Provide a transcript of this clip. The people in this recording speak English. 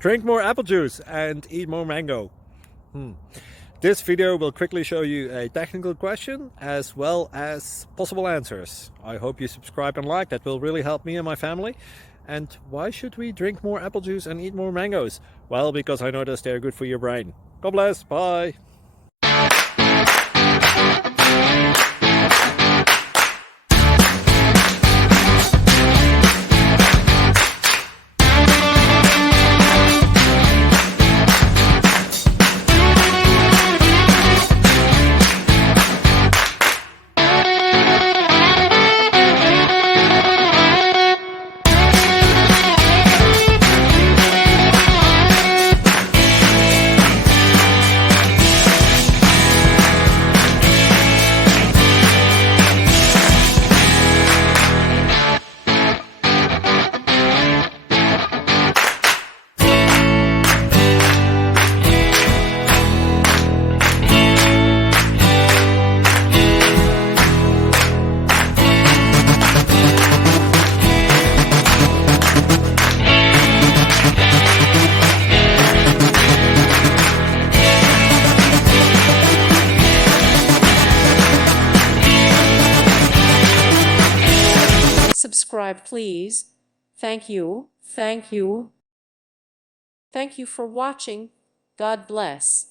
Drink more apple juice and eat more mango. This video will quickly show you a technical question as well as possible answers. I hope you subscribe and like, that will really help me and my family. And why should we drink more apple juice and eat more mangoes? Well, because I noticed they're good for your brain. God bless, bye! Subscribe, please. Thank you. Thank you. Thank you for watching. God bless.